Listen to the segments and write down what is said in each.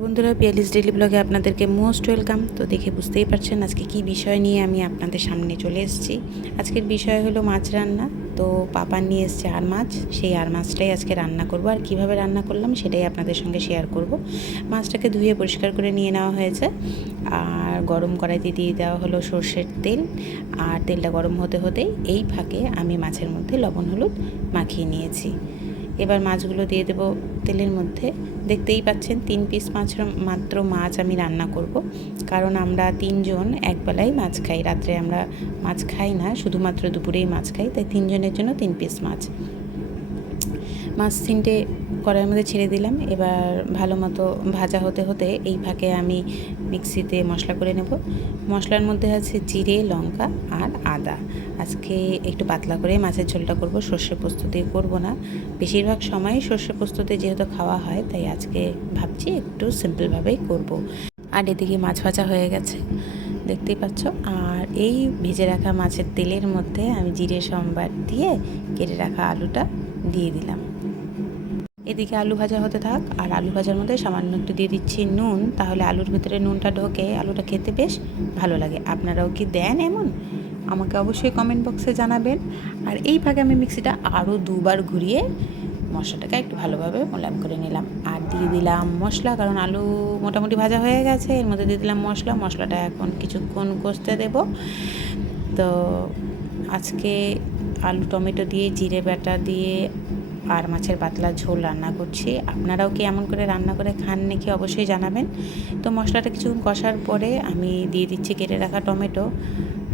বন্ধুরা, পিয়ালিস ডেইলি ব্লগে আপনাদেরকে মোস্ট ওয়েলকাম। তো দেখে বুঝতেই পারছেন আজকে কি বিষয় নিয়ে আমি আপনাদের সামনে চলে এসেছি। আজকের বিষয় হলো মাছ রান্না। তো পাপা নিয়ে এসছে আর মাছ, সেই আর মাছটাই আজকে রান্না করব। আর কিভাবে রান্না করলাম সেটাই আপনাদের সঙ্গে শেয়ার করব। মাছটাকে ধুয়ে পরিষ্কার করে নিয়ে নেওয়া হয়েছে, আর গরম কড়াইতে দিয়ে দেওয়া হলো সর্ষের তেল। আর তেলটা গরম হতে হতেই এই ফাঁকে আমি মাছের মধ্যে লবণ হলুদ মাখিয়ে নিয়েছি। এবার মাছগুলো দিয়ে দেব তেলের মধ্যে। দেখতেই পাচ্ছেন 3 পিস মাত্র মাছ আমি রান্না করব, কারণ আমরা 3 জন একবেলাই মাছ খাই। রাত্রে আমরা মাছ খাই না, শুধুমাত্র দুপুরেই মাছ খাই, তাই 3 জনের জন্য 3 পিস মাছ 3টে কড়াইয়ের মধ্যে ছেড়ে দিলাম। এবার ভালো মতো ভাজা হতে হতে এই ফাঁকে আমি মিক্সিতে মশলা করে নেব। মশলার মধ্যে আছে জিরে, লঙ্কা আর আদা। আজকে একটু পাতলা করে মাছের ঝোলটা করব, সর্ষে পোস্ত দিয়ে করব না। বেশিরভাগ সময় সর্ষে পোস্ত দিয়ে যেহেতু খাওয়া হয়, তাই আজকে ভাবছি একটু সিম্পলভাবেই করব। আর এদিকে মাছ ভাজা হয়ে গেছে, দেখতেই পাচ্ছ। আর এই ভেজে রাখা মাছের তেলের মধ্যে আমি জিরে সম্বার দিয়ে কেটে রাখা আলুটা দিয়ে দিলাম। এদিকে আলু ভাজা হতে থাক, আর আলু ভাজার মধ্যে সামান্য একটু দিয়ে দিচ্ছি নুন, তাহলে আলুর ভিতরে নুনটা ঢোকে, আলুটা খেতে বেশ ভালো লাগে। আপনারাও কি দেন এমন? আমাকে অবশ্যই কমেন্ট বক্সে জানাবেন। আর এই ফাঁকে আমি মিক্সিটা আরও 2বার ঘুরিয়ে মশলাটাকে একটু ভালোভাবে মোলায়েম করে নিলাম। আর দিয়ে দিলাম মশলা, কারণ আলু মোটামুটি ভাজা হয়ে গেছে। এর মধ্যে দিয়ে দিলাম মশলাটা এখন কিছুক্ষণ কষতে দেব। তো আজকে আলু টমেটো দিয়ে জিরে বাটা দিয়ে আর মাছের পাতলা ঝোল রান্না করছি। আপনারাও কি এমন করে রান্না করে খান নাকি অবশ্যই জানাবেন। তো মশলাটা কিছুক্ষণ কষার পরে আমি দিয়ে দিচ্ছি কেটে রাখা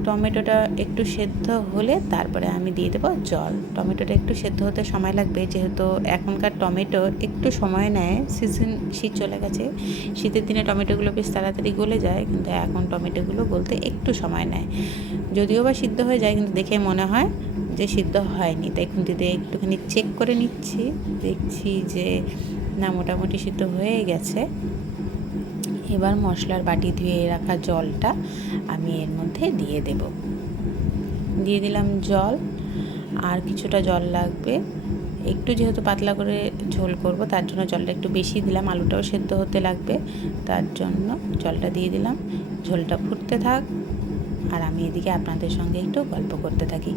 টমেটোটা একটু সেদ্ধ হলে তারপরে আমি দিয়ে দেবো জল। টমেটোটা একটু সেদ্ধ হতে সময় লাগবে, যেহেতু এখনকার টমেটো একটু সময় নেয়। শীত চলে গেছে, শীতের দিনে টমেটোগুলো বেশ তাড়াতাড়ি গলে যায়, কিন্তু এখন টমেটোগুলো গলতে একটু সময় নেয়। যদিও বা সিদ্ধ হয়ে যায়, কিন্তু দেখে মনে হয় যে সিদ্ধ হয়নি, তাই খুন্তিতে একটুখানি চেক করে নিচ্ছি। দেখছি যে না, মোটামুটি সিদ্ধ হয়ে গেছে। এবার মশলার বাটি ধুয়ে রাখা জলটা আমি এর মধ্যে দিয়ে দিলাম জল। আর কিছুটা জল লাগবে, একটু যেহেতু পাতলা করে ঝোল করব, তার জন্য জলটা একটু বেশি দিলাম। আলুটাও সেদ্ধ হতে লাগবে, তার জন্য জলটা দিয়ে দিলাম। ঝোলটা ফুটতে থাক, আর আমি এদিকে আপনাদের সঙ্গে একটু গল্প করতে থাকি।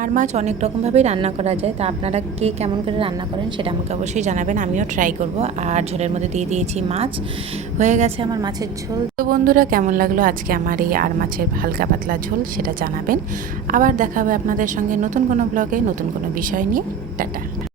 আর মাছ অনেক রকমভাবেই রান্না করা যায়, তা আপনারা কে কেমন করে রান্না করেন সেটা আমাকে অবশ্যই জানাবেন, আমিও ট্রাই করব। আর ঝোলের মধ্যে দিয়ে দিয়েছি মাছ, হয়ে গেছে আমার মাছের ঝোল। তো বন্ধুরা, কেমন লাগলো আজকে আমার এই আর মাছের হালকা পাতলা ঝোল সেটা জানাবেন। আবার দেখা হবে আপনাদের সঙ্গে নতুন কোনো ব্লগে নতুন কোনো বিষয় নিয়ে। টাটা।